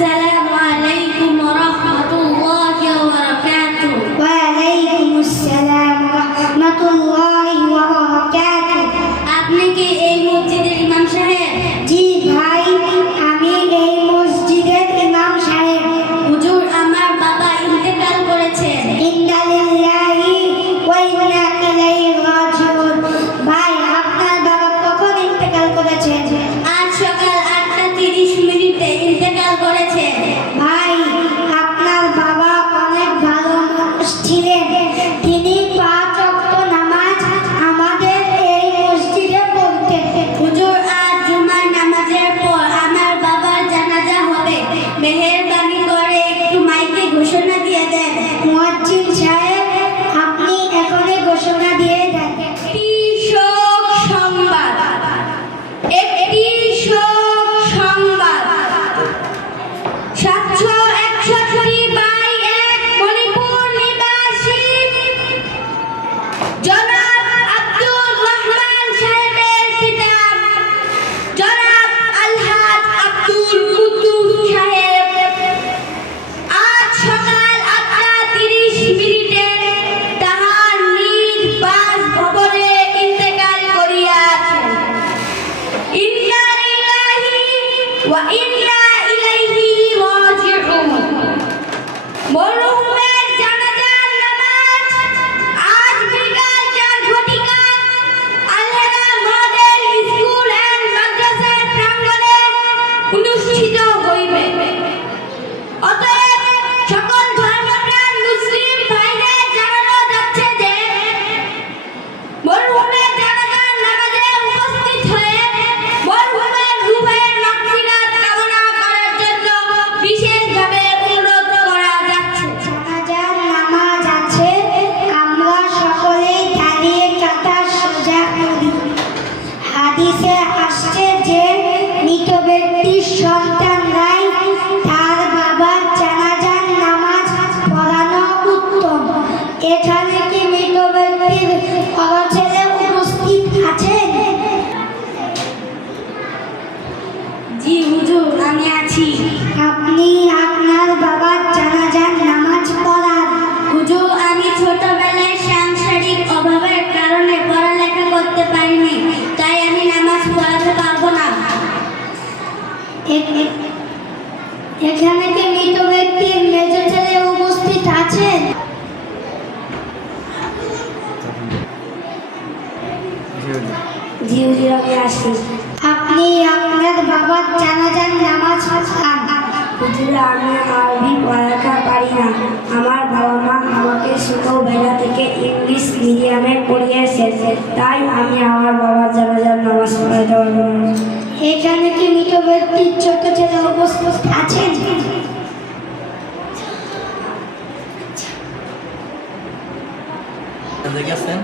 আসসালামু আলাইকুম ওয়া রাহমাতুল্লাহি ওয়া বারাকাতুহু। ওয়া আলাইকুমুস সালাম ওয়া রাহমাতুল্লাহি ওয়া বারাকাতুহু। আপনি কি এই মসজিদের ইমাম সাহেব? জি ভাই, আমি এই মসজিদের ইমাম সাহেব। হুজুর, আমার বাবা ইন্তেকাল করেছেন। ইন্না লিল্লাহি ওয়া ইন্না ইলাইহি রাজিউন। ভাই, আপনার বাবা কখন ইন্তেকাল করেছেন? আজ সকাল 8:30 ইন্তেকাল করেছেন। ভাই, আপনার বাবা অনেক ভালো মানুষ ছিলেন। তিনি 5 ওয়াক্ত নামাজ আমাদের এই মসজিদে পড়তেন। হুজুর, আজ জুমার নামাজের পর আমার বাবার জানাজা হবে। মেহেরবানি করে একটু মাইকে ঘোষণা দিয়ে দেন। মুয়াজ্জিন সাহেব, আপনি এখনই ঘোষণা দিয়ে দেন। একটি শোক সংবাদ, একটি শোক সংবাদ। 761/1 মণিপুর নিবাসী জনাব আব্দুর রহমান সাহেবের পিতা জনাব আলহাজ আব্দুল কুদ্দুস সাহেব আজ সকাল 8:30 তাহার নিজ বাসভবনে ইন্তেকাল করিয়াছেন। ইন্না লিল্লাহি ওয়া ইন্না ইলাইহি রাজিউন। মরহুমের জানাজার নামাজ আজ বিকাল 4 ঘটিকায় আলহেরা মডেল স্কুল এন্ড মাদ্রাসার প্রাঙ্গণে অনুষ্ঠিত হইবে। অতএব সকল ধর্মপ্রাণ মুসলিম ভাইদের জানানো যাচ্ছে যে মরহুমের জানাজার নামাজে উপস্থিত হয়ে মরহুমের রূহের মাগফিরাত কামনা করার জন্য বিশেষভাবে অনুরোধ করা যাচ্ছে। জানাজার নামাজ আছে, আমরা সকলেই দাঁড়িয়ে কাতার সোজা করি। হাদিসে আসছে যে মৃত ব্যক্তির সন্তানরাই তার বাবার জানাজার নামাজ পড়ানো উত্তম। এখানে কি মৃত ব্যক্তির বড় ছেলে উপস্থিত আছেন? জি হুজুর, আমি আছি। আপনি আপনার বাবার জানাজার নামাজ পড়ান। হুজুর, আমি ছোটবেলায় সাংসারিক অভাবের কারণে পড়ালেখা করতে পারিনি, তাই আমি নামাজ পড়াতে পারবো না। এখানে কি মৃত ব্যক্তির মেজ ছেলে উপস্থিত আছেন? জি হুজুর, আমি আসি। আপনি আপনার বাবার জানাজার নামাজ পড়ান। হুজুর, আমি আরবি পড়ালেখা পারি না। আমার বাবা মা আমাকে ছোটবেলা থেকে ইংলিশ মিডিয়ামে পড়িয়েছে, তাই আমি আমার বাবার জানাজার নামাজ পড়াতে পারবো না। এখানে কি মৃত ব্যক্তির ছোট ছেলে উপস্থিত আছেন? দেখেছেন